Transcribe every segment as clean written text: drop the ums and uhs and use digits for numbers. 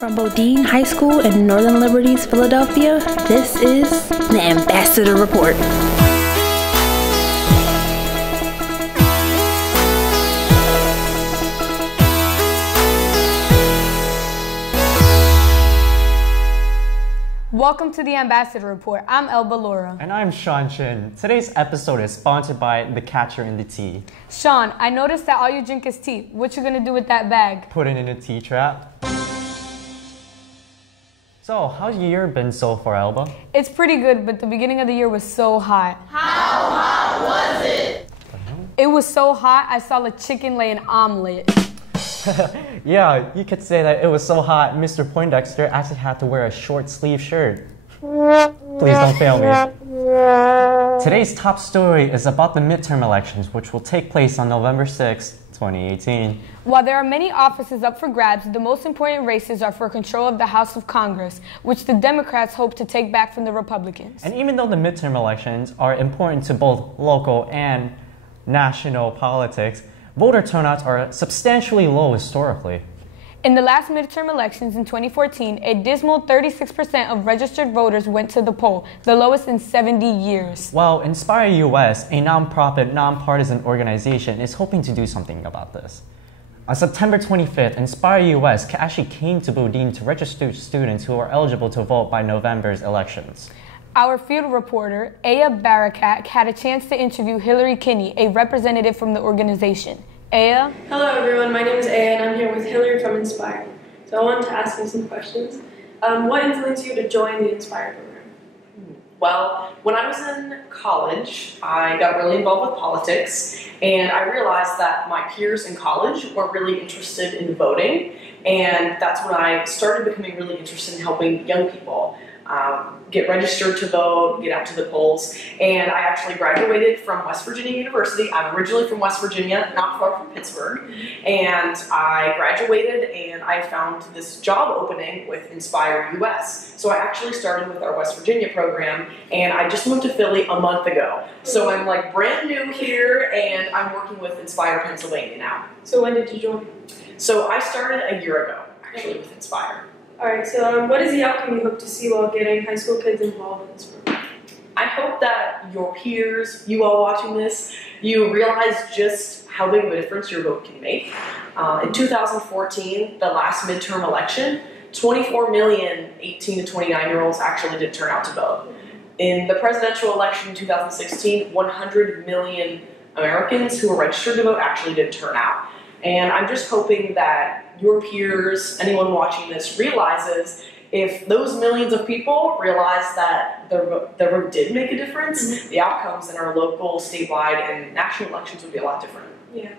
From Bodine High School in Northern Liberties, Philadelphia, this is the Ambassador Report. Welcome to the Ambassador Report. I'm Elba Laura. And I'm Sean Chin. Today's episode is sponsored by The Catcher in the Tea. Sean, I noticed that all you drink is tea. What you gonna do with that bag? Put it in a tea trap. So, how's your year been so far, Elba? It's pretty good, but the beginning of the year was so hot. How hot was it? It was so hot, I saw a chicken lay an omelet. Yeah, you could say that it was so hot, Mr. Poindexter actually had to wear a short sleeve shirt. Please don't fail me. Today's top story is about the midterm elections, which will take place on November 6, 2018. While there are many offices up for grabs, the most important races are for control of the House of Congress, which the Democrats hope to take back from the Republicans. And even though the midterm elections are important to both local and national politics, voter turnouts are substantially low historically. In the last midterm elections in 2014, a dismal 36% of registered voters went to the poll, the lowest in 70 years. Well, Inspire US, a nonprofit, nonpartisan organization, is hoping to do something about this. On September 25th, Inspire US actually came to Bodine to register students who are eligible to vote by November's elections. Our field reporter, Aya Barakat, had a chance to interview Hillary Kinney, a representative from the organization. Aya? Hello everyone, my name is Aya and I'm here with Hillary from Inspire. So I wanted to ask you some questions. What influenced you to join the Inspire program? Well, when I was in college, I got really involved with politics, and I realized that my peers in college were really interested in voting, and that's when I started becoming really interested in helping young people get registered to vote, get out to the polls, and I actually graduated from West Virginia University. I'm originally from West Virginia, not far from Pittsburgh, and I graduated and I found this job opening with Inspire US. So I actually started with our West Virginia program, and I just moved to Philly a month ago. So I'm like brand new here, and I'm working with Inspire Pennsylvania now. So when did you join? So I started a year ago, actually, with Inspire. Alright, so what is the outcome you hope to see while getting high school kids involved in this program? I hope that your peers, you all watching this, you realize just how big of a difference your vote can make. In 2014, the last midterm election, 24 million 18 to 29-year-olds actually did turn out to vote. In the presidential election in 2016, 100 million Americans who were registered to vote actually did turn out. And I'm just hoping that your peers, anyone watching this, realizes if those millions of people realize that their vote did make a difference, the outcomes in our local, statewide, and national elections would be a lot different. Yeah,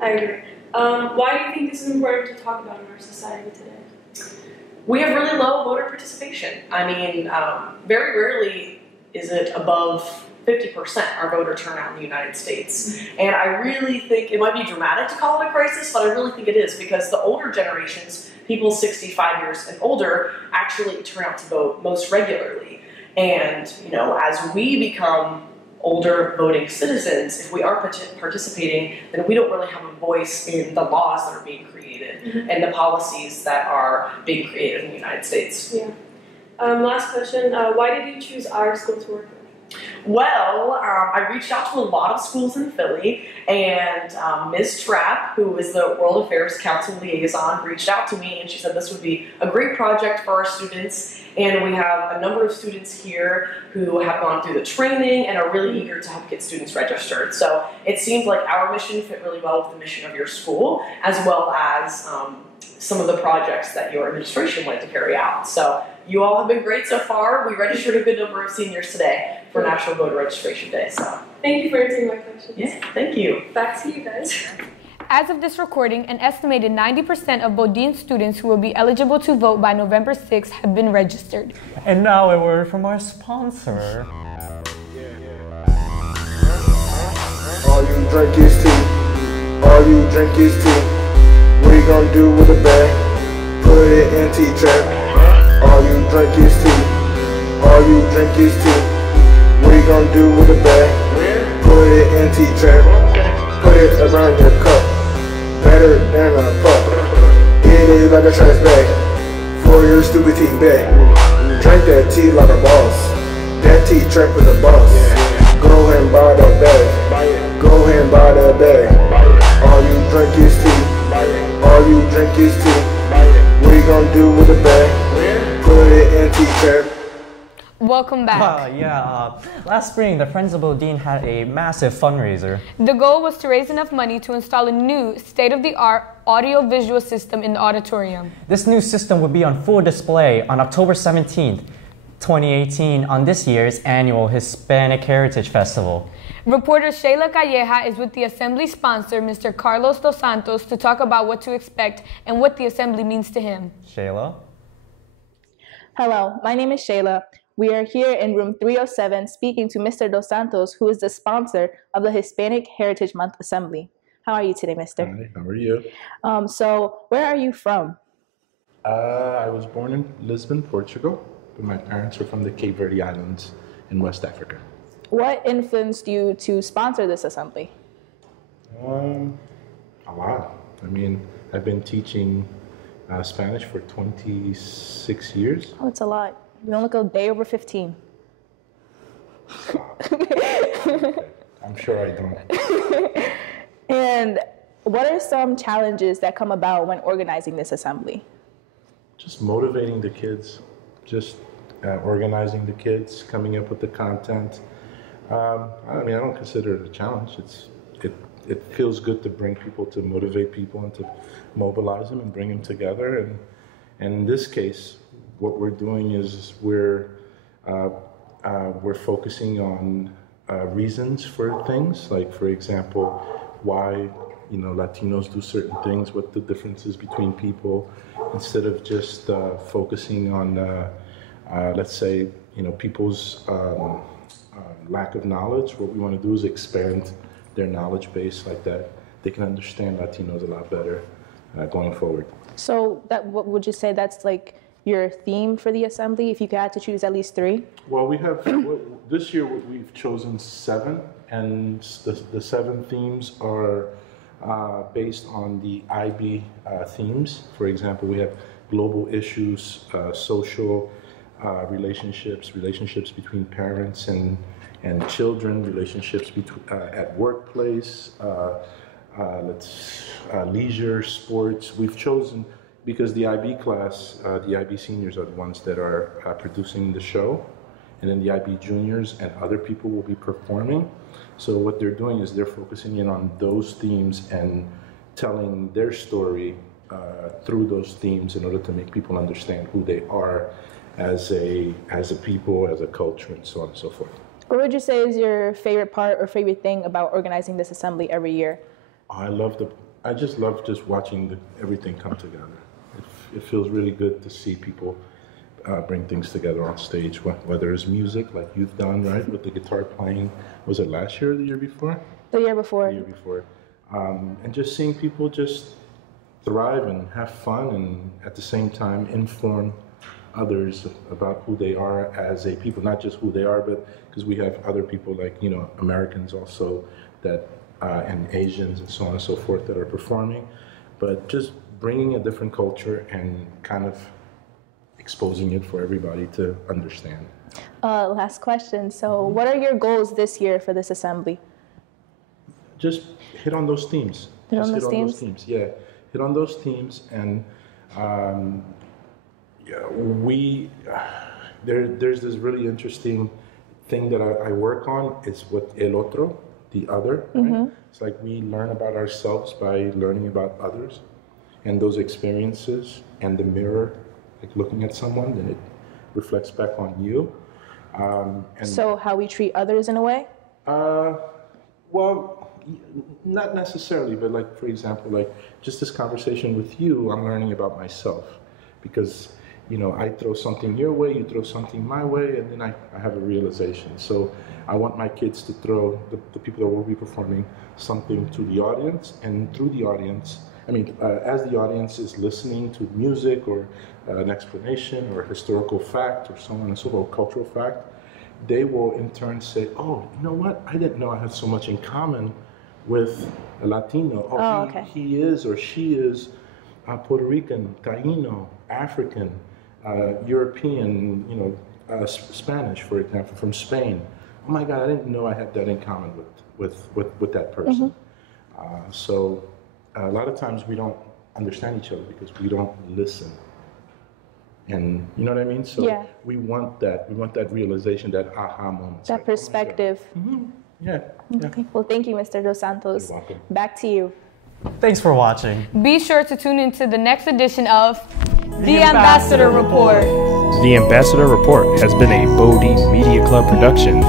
I agree. Why do you think this is important to talk about in our society today? We have really low voter participation. I mean, very rarely is it above 50% our voter turnout in the United States. And I really think, it might be dramatic to call it a crisis, but I really think it is, because the older generations, people 65 years and older, actually turn out to vote most regularly. And, you know, as we become older voting citizens, if we are participating, then we don't really have a voice in the laws that are being created and the policies that are being created in the United States. Yeah. Last question, why did you choose our school to work with? Well, I reached out to a lot of schools in Philly, and Ms. Trapp, who is the World Affairs Council liaison, reached out to me, and she said this would be a great project for our students, and we have a number of students here who have gone through the training and are really eager to help get students registered. So it seemed like our mission fit really well with the mission of your school, as well as some of the projects that your administration wanted to carry out. So you all have been great so far. We registered a good number of seniors today for National Voter Registration Day. So thank you for answering my questions. Yeah, thank you. Back to you guys. As of this recording, an estimated 90% of Bodine students who will be eligible to vote by November 6th have been registered. And now a word from our sponsor. All you drink is tea. All you drink is tea. What you gonna do with a bag? Put it in tea trap. All you drink is tea. All you drink is tea. What you gonna do with a bag? Put it in tea trap. Put it around your cup. Better than a pup. It is like a trash bag. tea back. Drink that tea like a boss. That tea trap is a boss. Go ahead and buy that bag. Go ahead and buy that bag. All you drink is tea. All you drink is tea. What you gonna do with the bag? Put it in tea trap. Welcome back. Last spring, the Friends of Bodine had a massive fundraiser. The goal was to raise enough money to install a new state-of-the-art audio-visual system in the auditorium. This new system would be on full display on October 17th, 2018, on this year's annual Hispanic Heritage Festival. Reporter Shayla Calleja is with the Assembly sponsor, Mr. Carlos Dos Santos, to talk about what to expect and what the Assembly means to him. Shayla? Hello, my name is Shayla. We are here in room 307 speaking to Mr. Dos Santos, who is the sponsor of the Hispanic Heritage Month Assembly. How are you today, mister? Hi, how are you? So where are you from? I was born in Lisbon, Portugal, but my parents are from the Cape Verde Islands in West Africa. What influenced you to sponsor this assembly? A lot. I mean, I've been teaching Spanish for 26 years. Oh, it's a lot. You don't look a day over 15. I'm sure I don't. And what are some challenges that come about when organizing this assembly? Just motivating the kids, just organizing the kids, coming up with the content. I mean, I don't consider it a challenge. It feels good to bring people, to motivate people, and to mobilize them and bring them together. And in this case, what we're doing is we're focusing on reasons for things, like, for example, why Latinos do certain things, what the differences between people, instead of just focusing on let's say people's lack of knowledge. What we want to do is expand their knowledge base, like that they can understand Latinos a lot better going forward. So what would you say that's like your theme for the assembly, if you had to choose at least 3? Well, we have this year we've chosen 7, and the 7 themes are based on the IB themes. For example, we have global issues, social relationships between parents and children, relationships between at workplace, leisure, sports. We've chosen because the IB class, the IB seniors are the ones that are producing the show, and then the IB juniors and other people will be performing. So what they're doing is they're focusing in on those themes and telling their story through those themes in order to make people understand who they are as a people, as a culture, and so on and so forth. What would you say is your favorite part or favorite thing about organizing this assembly every year? I just love watching everything come together. It feels really good to see people bring things together on stage, whether it's music, like you've done, right, with the guitar playing. Was it last year or the year before? The year before. The year before. And just seeing people just thrive and have fun, and at the same time inform others about who they are as a people, not just who they are, but because we have other people like, Americans also that, and Asians and so on and so forth that are performing, but just bringing a different culture and kind of exposing it for everybody to understand. Last question. So what are your goals this year for this assembly? Just hit on those themes. Hit on those themes? Yeah, hit on those themes, and there's this really interesting thing that I work on. It's what el otro, the other. Right? It's like we learn about ourselves by learning about others, and those experiences and the mirror, like looking at someone, then it reflects back on you. And so how we treat others in a way? Well, not necessarily, but like, for example, like just this conversation with you, I'm learning about myself, because I throw something your way, you throw something my way, and then I have a realization. So I want my kids to throw, the people that will be performing, something to the audience, and through the audience, as the audience is listening to music or an explanation or a historical fact or so on and so forth, cultural fact, they will in turn say, oh, you know what? I didn't know I had so much in common with a Latino. Okay. He is or she is Puerto Rican, Taino, African, European, Spanish, for example, from Spain. Oh my God, I didn't know I had that in common with that person. So a lot of times we don't understand each other because we don't listen. And you know what I mean? So we want that realization, that aha moment. That perspective. Yeah. Okay. Well, thank you, Mr. Dos Santos. You're welcome. Back to you. Thanks for watching. Be sure to tune into the next edition of The Ambassador Report. The Ambassador Report has been a Bodine Media Club production